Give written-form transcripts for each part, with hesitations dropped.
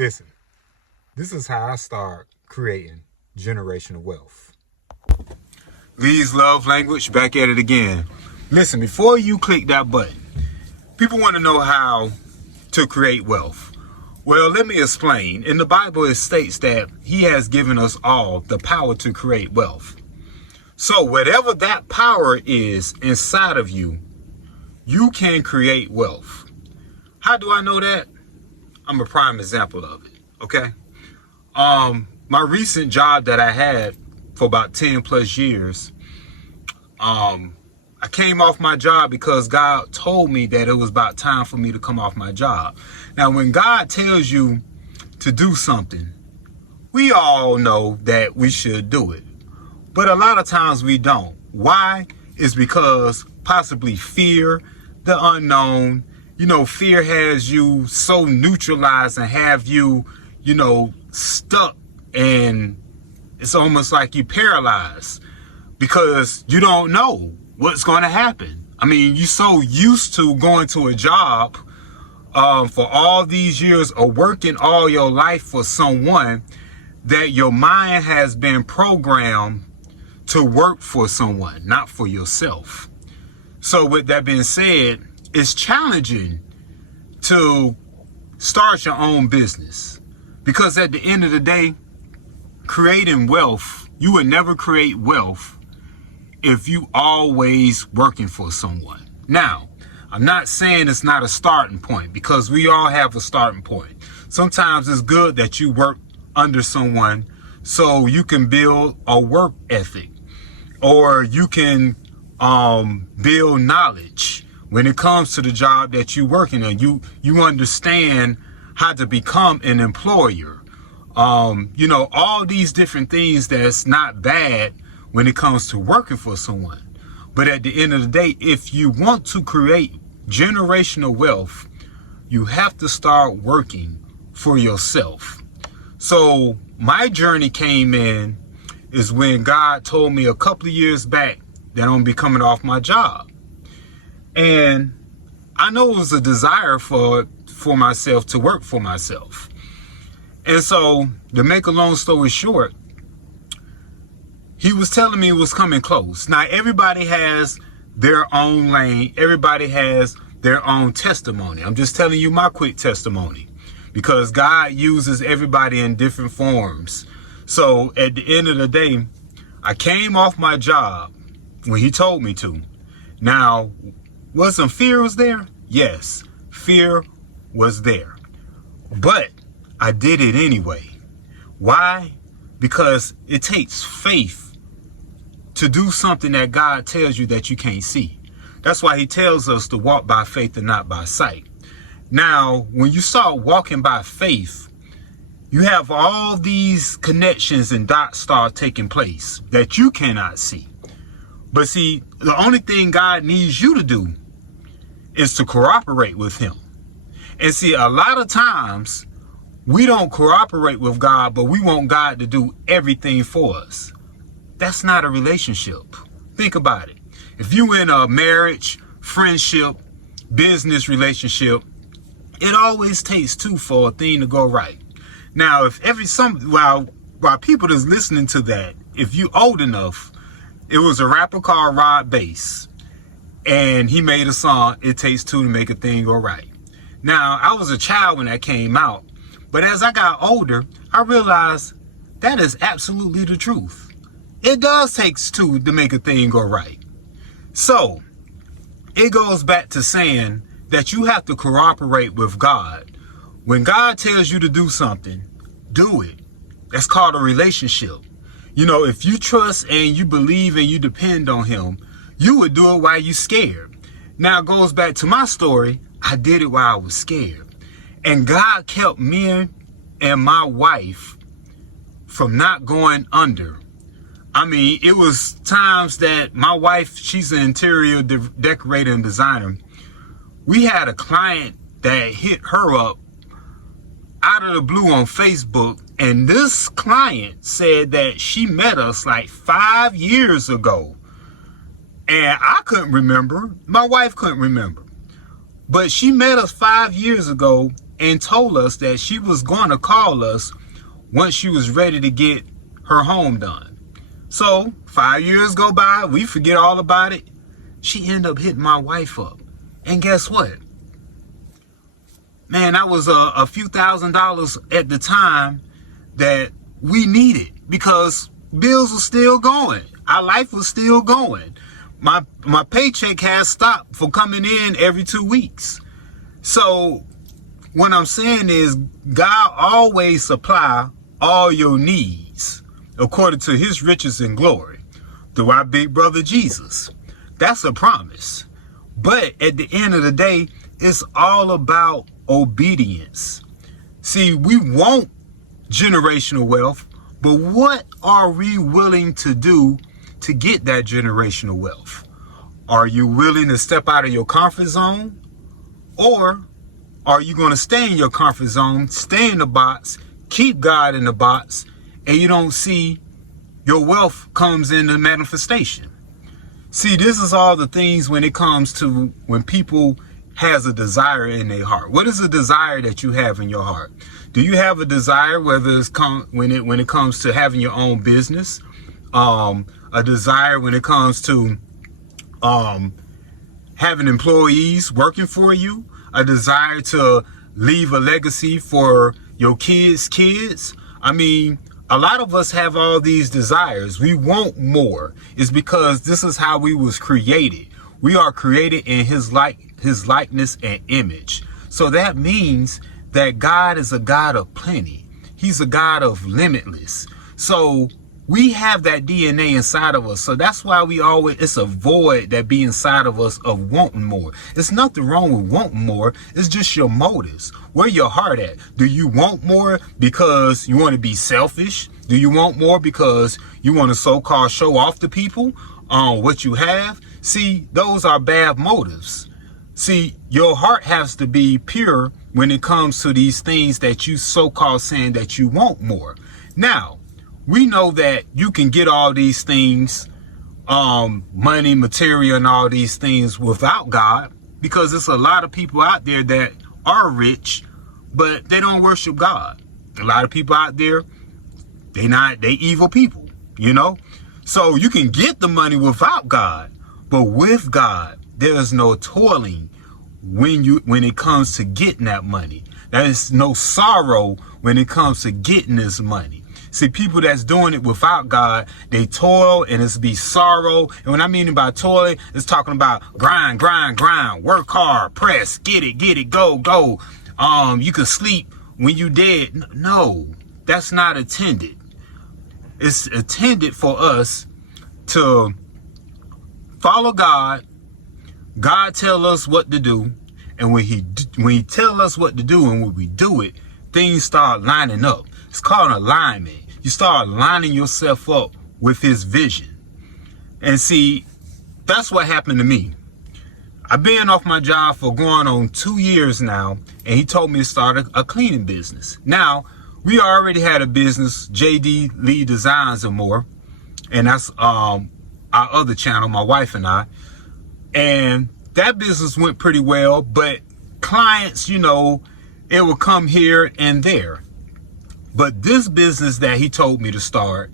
Listen, this is how I start creating generational wealth. Lee's love language, back at it again. Listen, before you click that button, people want to know how to create wealth. Well, let me explain. In the Bible, it states that he has given us all the power to create wealth. So whatever that power is inside of you, you can create wealth. How do I know that? I'm a prime example of it. Okay. My recent job that I had for about 10 plus years, I came off my job because God told me that it was about time for me to come off my job. Now, when God tells you to do something, we all know that we should do it. But a lot of times we don't. Why? It's because possibly fear, the unknown. You know, fear has you so neutralized and have you, stuck, and it's almost like you paralyzed because you don't know what's going to happen. I mean, you're so used to going to a job for all these years of working all your life for someone that your mind has been programmed to work for someone, not for yourself. So with that being said, it's challenging to start your own business because at the end of the day, creating wealth, you would never create wealth if you always working for someone. Now, I'm not saying it's not a starting point because we all have a starting point. Sometimes it's good that you work under someone so you can build a work ethic, or you can build knowledge when it comes to the job that you're working in. You understand how to become an employer. All these different things that's not bad when it comes to working for someone. But at the end of the day, if you want to create generational wealth, you have to start working for yourself. So my journey came in is when God told me a couple of years back that I'm gonna be coming off my job. And I know it was a desire for myself to work for myself. And so to make a long story short, he was telling me it was coming close. Now, everybody has their own lane. Everybody has their own testimony. I'm just telling you my quick testimony because God uses everybody in different forms. So at the end of the day, I came off my job when he told me to. Now, was some fear was there? Yes, fear was there. But I did it anyway. Why? Because it takes faith to do something that God tells you that you can't see. That's why he tells us to walk by faith and not by sight. Now, when you start walking by faith, you have all these connections and dots start taking place that you cannot see. But see, the only thing God needs you to do is to cooperate with him. And see, a lot of times we don't cooperate with God, but we want God to do everything for us. That's not a relationship. Think about it. If you in a marriage, friendship, business relationship, it always takes two for a thing to go right. Now, while people that's listening to that, if you old enough, it was a rapper called Rod Bass, and he made a song, It Takes Two to Make a Thing Go Right. Now, I was a child when that came out, but as I got older, I realized that is absolutely the truth. It does take two to make a thing go right. So it goes back to saying that you have to cooperate with God. When God tells you to do something, do it. That's called a relationship. If you trust and you believe and you depend on him, you would do it while you're scared. Now it goes back to my story. I did it while I was scared. And God kept me and my wife from not going under. I mean, it was times that my wife, she's an interior decorator and designer. We had a client that hit her up out of the blue on Facebook. And this client said that she met us like 5 years ago. And I couldn't remember. My wife couldn't remember. But she met us 5 years ago. and told us that she was going to call us once she was ready to get her home done. So 5 years go by, we forget all about it. She ended up hitting my wife up. And guess what? Man, that was a few $1,000s at the time that we needed because bills were still going. Our life was still going. My paycheck has stopped for coming in every 2 weeks. So what I'm saying is God always supply all your needs according to his riches and glory through our big brother Jesus. That's a promise. But at the end of the day, it's all about obedience. See, we want generational wealth, but what are we willing to do to get that generational wealth? Are you willing to step out of your comfort zone? Or are you going to stay in your comfort zone, stay in the box, keep God in the box, and you don't see your wealth comes into manifestation? See, this is all the things when it comes to when people has a desire in their heart. What is a desire that you have in your heart? Do you have a desire, whether it's when it comes to having your own business, a desire when it comes to having employees working for you, a desire to leave a legacy for your kids? I mean, a lot of us have all these desires. We want more. It's because this is how we was created. We are created in his likeness and image. So that means that God is a God of plenty. He's a God of limitless. So we have that DNA inside of us. So that's why it's a void that be inside of us of wanting more. It's nothing wrong with wanting more. It's just your motives. Where your heart at? Do you want more because you want to be selfish? Do you want more because you want to so-called show off to people on what you have? See, those are bad motives. See, your heart has to be pure when it comes to these things that you so-called saying that you want more. Now, we know that you can get all these things, money, material, and all these things without God, because there's a lot of people out there that are rich, but they don't worship God. A lot of people out there, they evil people, you know? So you can get the money without God, but with God, there is no toiling when it comes to getting that money. There is no sorrow when it comes to getting this money. See, people that's doing it without God, they toil and it's be sorrow. And when I mean by toil, it's talking about grind, work hard, press, get it, go. You can sleep when you dead. No, that's not intended. It's intended for us to follow God. God tell us what to do. And when he tell us what to do and when we do it, things start lining up. It's called alignment. You start lining yourself up with his vision. And see, that's what happened to me. I've been off my job for going on 2 years now, and he told me to start a cleaning business. Now, we already had a business, JD Lee Designs and More, and that's our other channel, my wife and I. And that business went pretty well, but clients, you know, it will come here and there. But this business that he told me to start,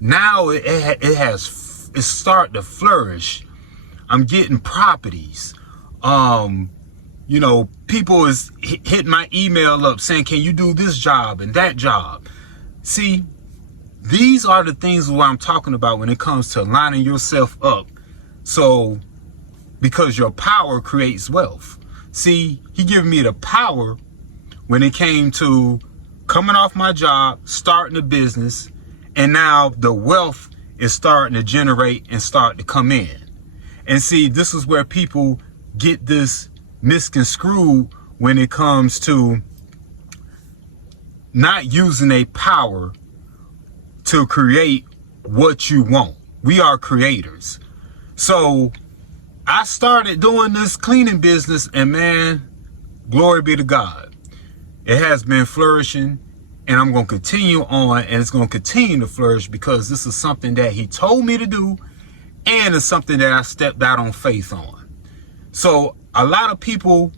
now it's starting to flourish. I'm getting properties. You know, people is hitting my email up saying, can you do this job and that job? See, these are the things what I'm talking about when it comes to lining yourself up. So, because your power creates wealth. See, he gave me the power when it came to coming off my job, starting a business, and now the wealth is starting to generate and start to come in. And see, this is where people get this misconstrued when it comes to not using a power to create what you want. We are creators. So I started doing this cleaning business, and man, glory be to God. It has been flourishing, and I'm going to continue on, and it's going to continue to flourish because this is something that he told me to do, and it's something that I stepped out on faith on. So a lot of people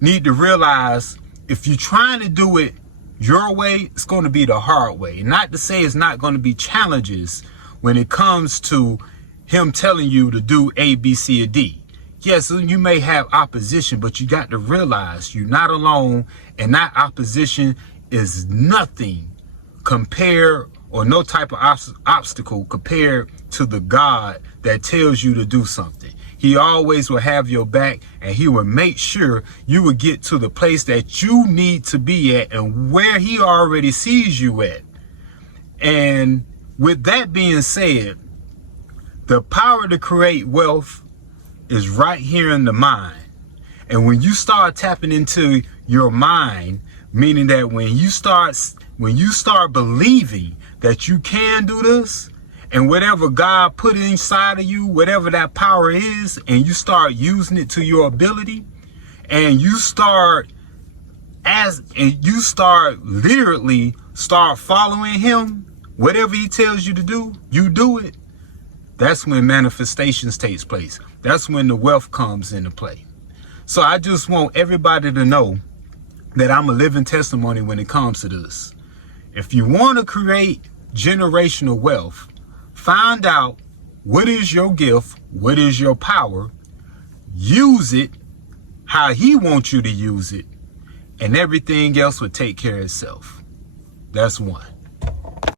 need to realize if you're trying to do it your way, it's going to be the hard way. Not to say it's not going to be challenges when it comes to him telling you to do A, B, C, or D. Yes, you may have opposition, but you got to realize you're not alone, and that opposition is nothing compared, or no type of obstacle compared to the God that tells you to do something. He always will have your back, and he will make sure you will get to the place that you need to be at and where he already sees you at. And with that being said, the power to create wealth is right here in the mind. And when you start tapping into your mind, meaning that when you start believing that you can do this, and whatever God put inside of you, whatever that power is, and you start using it to your ability, and you start literally start following him, whatever he tells you to do, you do it. That's when manifestations takes place. That's when the wealth comes into play. So I just want everybody to know that I'm a living testimony when it comes to this. If you want to create generational wealth, find out what is your gift, what is your power, use it how he wants you to use it, and everything else will take care of itself. That's one.